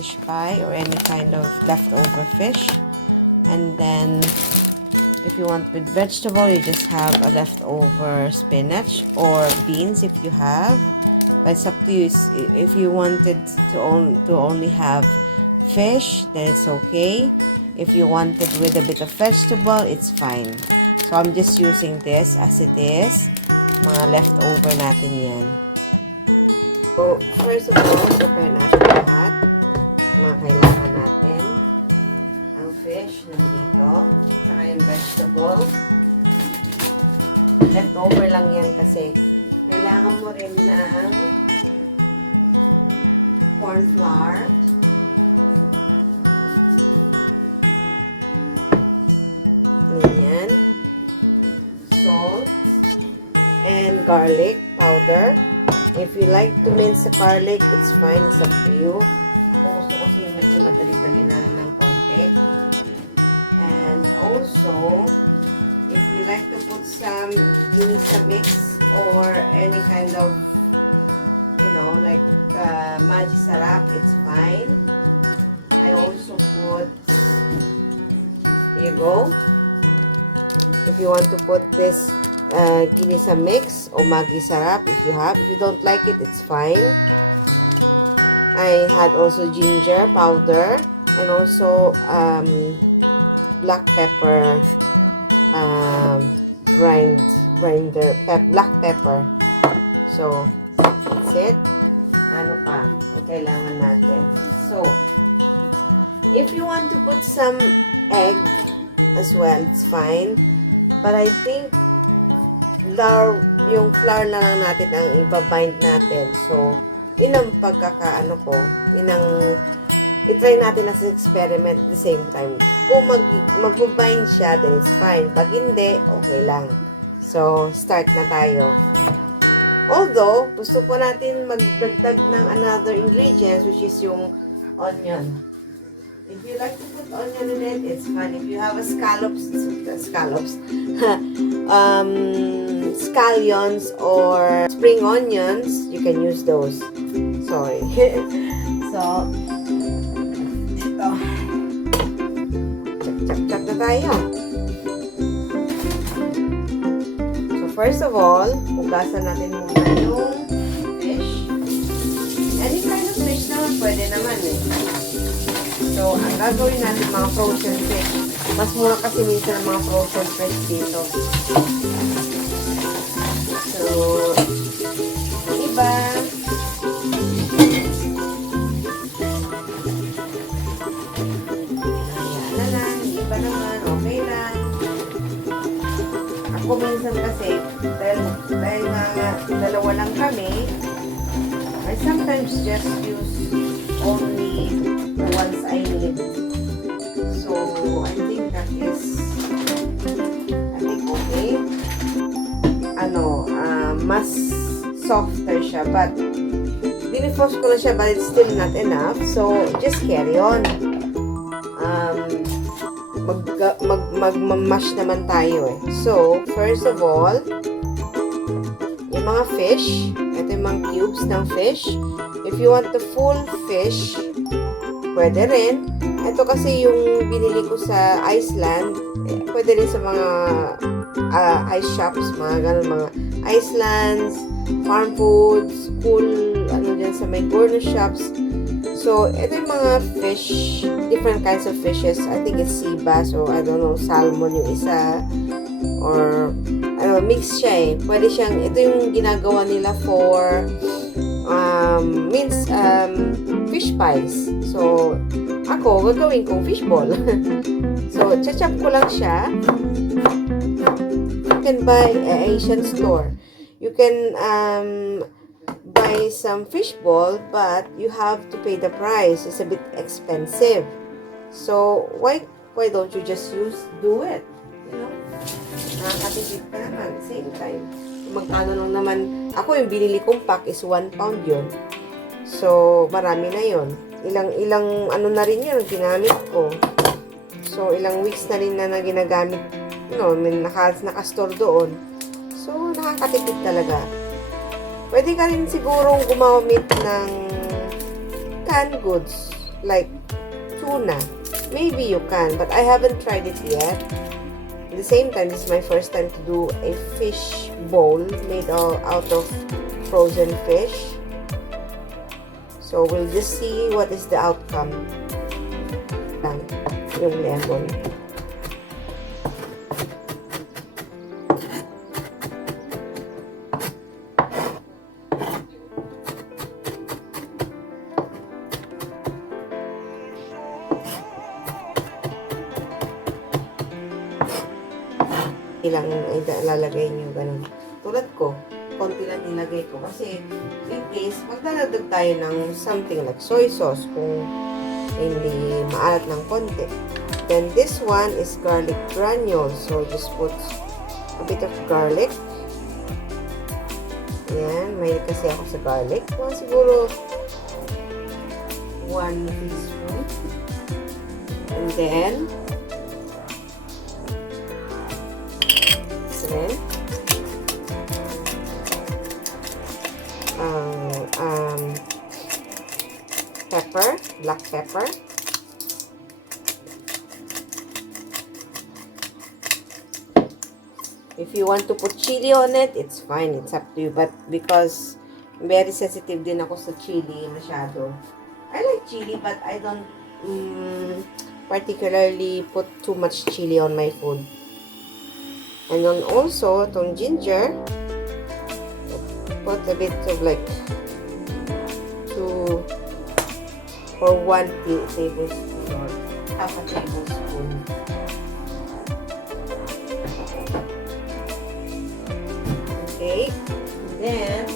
fish pie or any kind of leftover fish. And then if you want with vegetable, you just have a leftover spinach or beans if you have. But it's up to you. If you wanted to only have fish, then it's okay. If you want it with a bit of vegetable, it's fine. So I'm just using this as it is. Mga leftover natin yan. So first of all, prepare natin lahat. Mga kailangan natin. Ang fish nandito. Saka yung vegetable. Leftover lang yan kasi kailangan mo rin ng cornflour. Ganyan. Salt. And garlic powder. If you like to mince the garlic, it's fine. It's up to you. Kung gusto ko kasi medyo madali-dali na ng konti. And also, if you like to put some ginisa mix or any kind of, you know, like Maji Sarap, it's fine. I also put, here you go. If you want to put this ginisa mix or Magi Sarap, if you have. If you don't like it, it's fine. I had also ginger powder and also black pepper black pepper. So that's it. Ano pa ang kailangan natin? So if you want to put some egg as well, it's fine. But I think yung flour na lang natin ang ibabind natin. So yun ang pagkakaano ko. Yun ang i-try natin as an experiment at the same time. Kung mag-bind siya, then it's fine. Pag hindi, okay lang. So, start na tayo. Although, gusto po natin magdagdag ng another ingredients, which is yung onion. If you like to put onion in it, it's fine. If you have a scallions or spring onions, you can use those. Sorry. So, ito. Chak-chak na tayo. So, first of all, hugasan natin muna yung fish. Any kind of fish naman, pwede naman eh. So, ang gagawin natin mga frozen fish. Mas mura kasi minsan ang mga frozen fish dito. So, iba. Ayan na lang. Iba naman. Okay lang. Ako minsan kasi, dahil nga dalawa lang kami, I sometimes just use only the ones I need. So, I think that is, okay. Mas softer siya, but dinifrost ko na siya, but it's still not enough. So, just carry on. Mag-mash naman tayo eh. So, first of all, yung mga fish, ito yung mga cubes ng fish. If you want the full fish, pwede rin. Ito kasi yung binili ko sa Iceland. Pwede rin sa mga ice shops, mga ganun, mga Icelands, farm foods, cool, dyan sa may corner shops. So, ito yung mga fish, different kinds of fishes. I think it's sea bass or I don't know, salmon yung isa. Or, mix siya eh. Pwede siyang, ito yung ginagawa nila for minced fish pies. So, ako, gagawin kong fishball. So, chachap ko lang siya. You can buy Asian store. You can buy some fishball, but you have to pay the price. It's a bit expensive. So, why don't you just do it? You know? Nakakatipid ka naman. Same time. Magkano lang naman. Ako, yung binili kong pack is 1 pound yun. So, marami na yun. Ilang na rin yun, ginamit ko. So, ilang weeks na rin na ginagamit, nakastore doon. So, nakakatipid talaga. Pwede ka rin sigurong gumamit ng canned goods. like tuna. Maybe you can, but I haven't tried it yet. At the same time, this is my first time to do a fish bowl made out of frozen fish. So we'll just see what is the outcome. Yung lemon. Ilang ilalagay nyo, ganun. Tulad ko, konti lang nilagay ko. Kasi, in case, magdadagdag tayo ng something like soy sauce kung hindi maalat ng konti. Then, this one is garlic granules. So, just put a bit of garlic. Ayan, may kasi ako sa garlic. Well, siguro 1 teaspoon. And then, pepper, black pepper. If you want to put chili on it, it's fine. It's up to you. But because very sensitive din ako sa chili masyado. I like chili, but I don't particularly put too much chili on my food. And then also, itong ginger, put a bit of like 2 or 1 tablespoon or half a tablespoon. Okay. Then,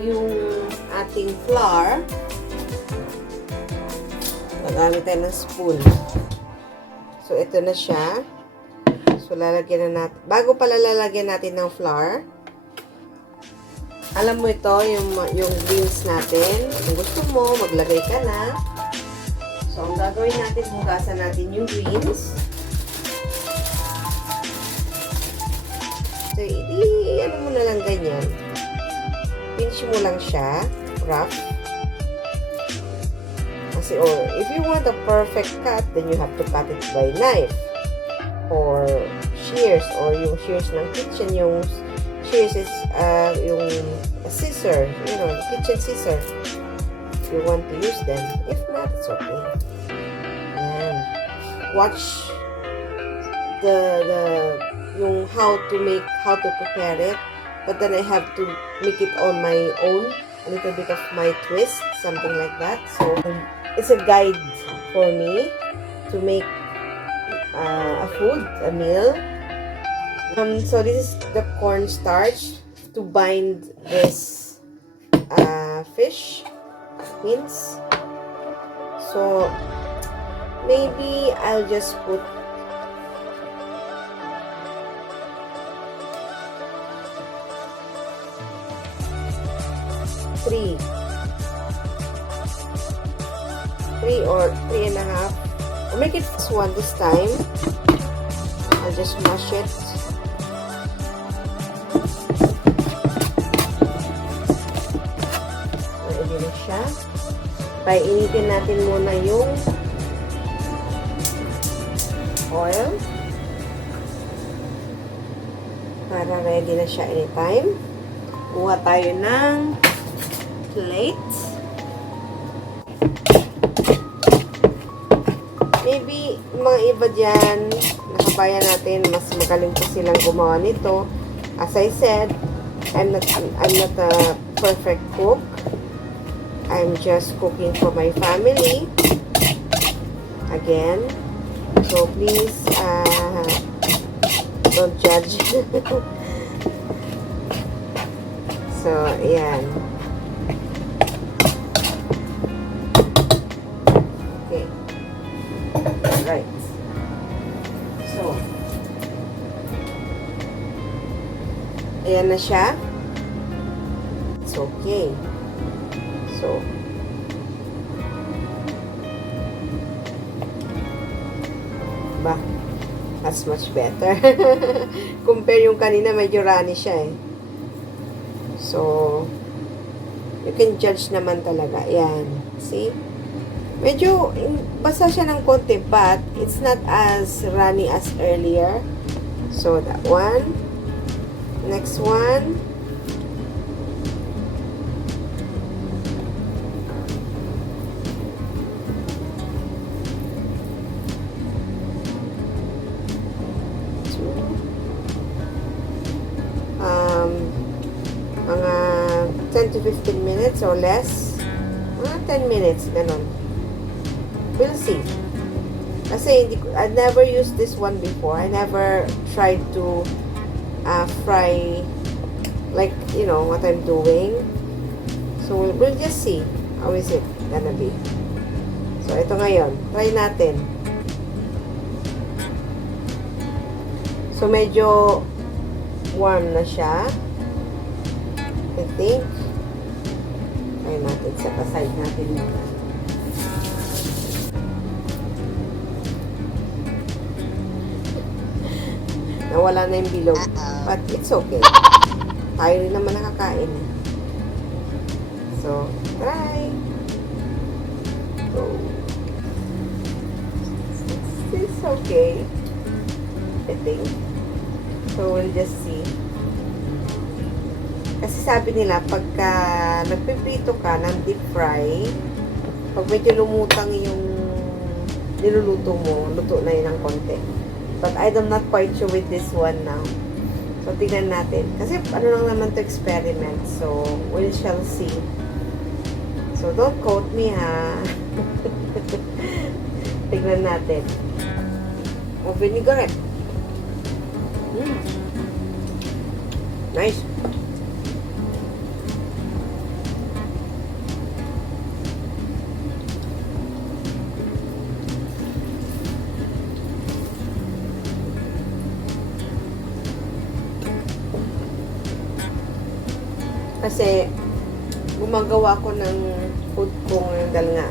yung ating flour, magamit tayo ng spoon. So, ito na siya. So, lalagyan na natin. Bago pala lalagyan natin ng flour, alam mo ito, yung beans natin. Kung gusto mo, maglagay ka na. So, ang gagawin natin, hugasan natin yung beans. So, ano mo na lang ganyan. Pinch mo lang siya. Rough. Kasi, if you want a perfect cut, then you have to cut it by knife. Or shears, or yung shears ng kitchen, yung shears is yung scissor, you know, the kitchen scissor, if you want to use them. If not, it's okay. Ayan. Watch yung how to prepare it, but then I have to make it on my own, a little bit of my twist, something like that. So it's a guide for me to make a food, a meal. So this is the cornstarch to bind this fish mince. So maybe I'll just put three or 3.5. I'll make it one this time. I'll just mash it. Ready na siya. Painitin natin muna yung oil para ready na siya anytime. Kuha tayo ng plate. Maybe mga iba dyan, nakabayan natin, mas magaling po silang gumawa nito. As I said, I'm not a perfect cook. I'm just cooking for my family. Again. So please, don't judge. So, ayan. Okay. Right. So, ayan na siya. It's okay. So, ba, that's much better. Compare yung kanina, medyo runny siya eh. So, You can judge naman talaga. Yan. See? Medyo basa siya ng konti, but it's not as runny as earlier. So, that one. Next one. Mga 10 to 15 minutes or less. Mga 10 minutes, ganun. We'll see. Kasi I never used this one before. I never tried to fry like, you know, what I'm doing. So, we'll just see. How is it gonna be? So, ito ngayon. Try natin. So, medyo warm na siya. I think. Try natin. Set aside natin muna. Nawala na yung bilog. But it's okay. Tayo rin naman nakakain. So, try. So, it's okay. I think. So, we'll just see. Kasi sabi nila, pagka nagpiprito ka ng deep fry, pag medyo lumutang yung niluluto mo, luto na yun ng konti. But I'm not quite sure with this one now. So, tingnan natin. Kasi ano lang naman to experiment. So, we shall see. So, don't quote me, ha? Tingnan natin. O, vinaigrette. Nice. Kasi, gumagawa ko ng food ko ngayon dahil nga,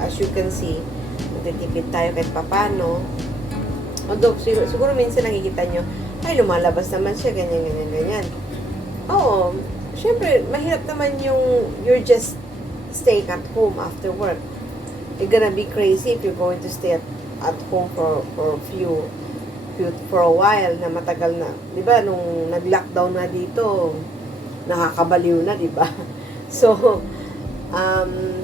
as you can see, magtitipid tayo kahit papano. Although, siguro minsan nakikita nyo, ay, lumalabas naman siya, ganyan, ganyan, ganyan. Oo, syempre, mahirap naman yung you're just staying at home after work. You're gonna be crazy if you're going to stay at home for a while na matagal na. Di ba, nung nag-lockdown na dito, nakakabaliw na, di ba? So,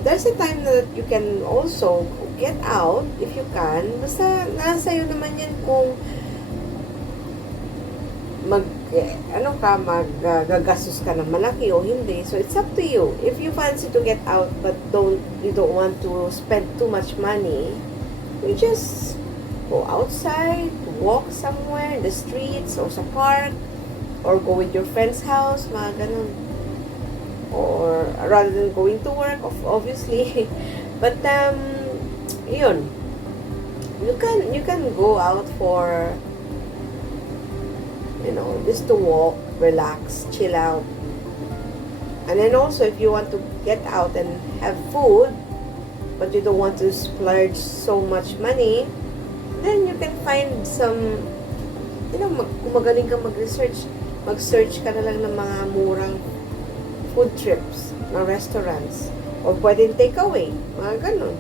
there's a time that you can also get out if you can. Basta, nasa iyo naman yan kung gagastos ka ng malaki o hindi. So, it's up to you. If you fancy to get out but you don't want to spend too much money, you just go outside, walk somewhere in the streets or sa park, or go with your friend's house, mga ganun. Or, rather than going to work, obviously. But, yun. You can go out for, you know, just to walk, relax, chill out. And then also, if you want to get out and have food, but you don't want to splurge so much money, then you can find some, you know, kung magaling ka mag-search ka na lang ng mga murang food trips ng restaurants. O pwedeng take away. Mga ganun.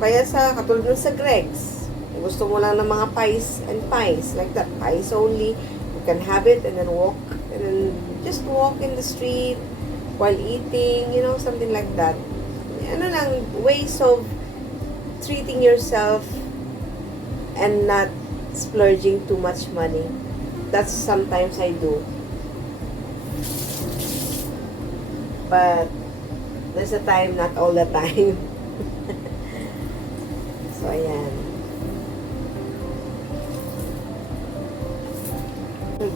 Kaya katulad nun sa Greg's, gusto mo lang ng mga pies and pies, like that, pies only, you can have it and then just walk in the street while eating, you know, something like that. Ano lang, ways of treating yourself and not splurging too much money. That's sometimes I do. But there's a time, not all the time. So, ayan.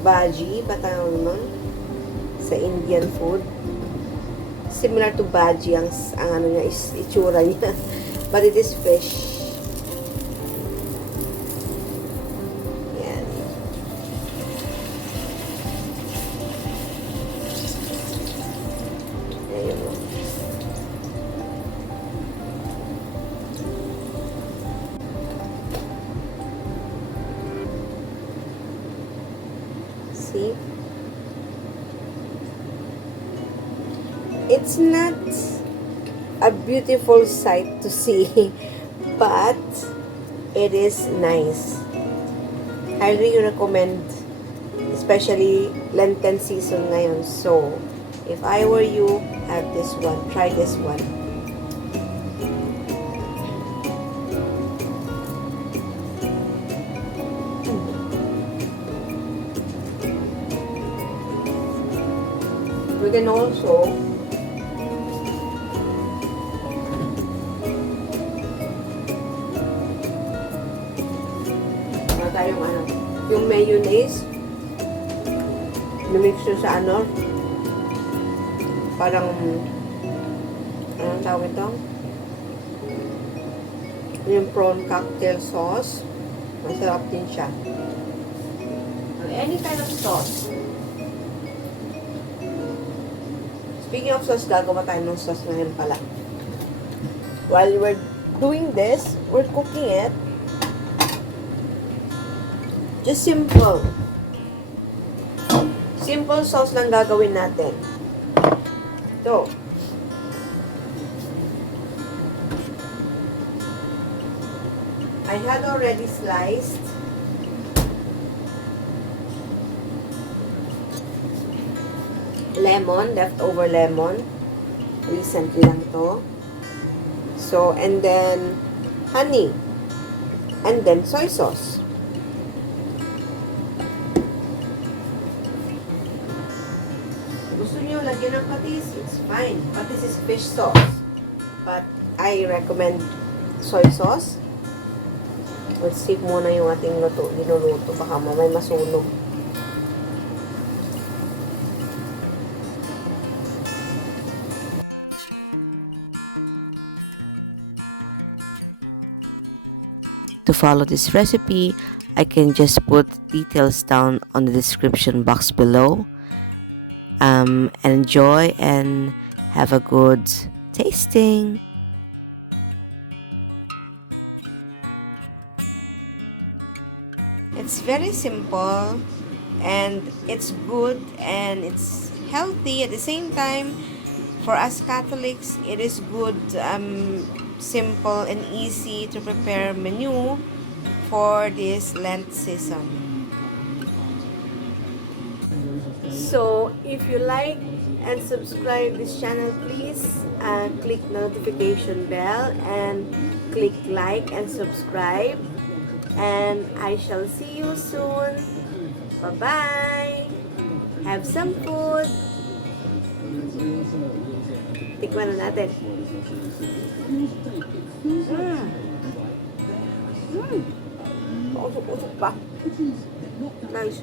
Bhaji, patawag naman sa Indian food. Similar to bhaji ang ano niya, itsura niya. But it is fish. See? It's not a beautiful sight to see, but it is nice. Highly recommend, especially Lenten season ngayon. So, if I were you, have this one. Try this one. We can also tayong yung mayonnaise lumix sa parang anong tawag ito? Yung prawn cocktail sauce. Masarap din siya. Any kind of sauce. Speaking of sauce, gagawa tayo ng sauce ngayon pala. While we're doing this, we're cooking it. Just simple. Simple sauce lang gagawin natin. Ito. I had already sliced lemon, leftover lemon. Recently lang to. So, and then honey. And then soy sauce. Gusto niyo lagyan ng patis, it's fine. Patis is fish sauce. But I recommend soy sauce. Let's save muna yung ating niluluto. Baka mamay masunog. To follow this recipe, I can just put details down on the description box below. Enjoy and have a good tasting. It's very simple and it's good and it's healthy at the same time. For us Catholics, it is good, simple and easy to prepare menu for this Lent season. So, if you like and subscribe this channel, please click notification bell and click like and subscribe. And I shall see you soon. Bye-bye. Have some food. Tikman na natin. Usok-usok pa. Nice.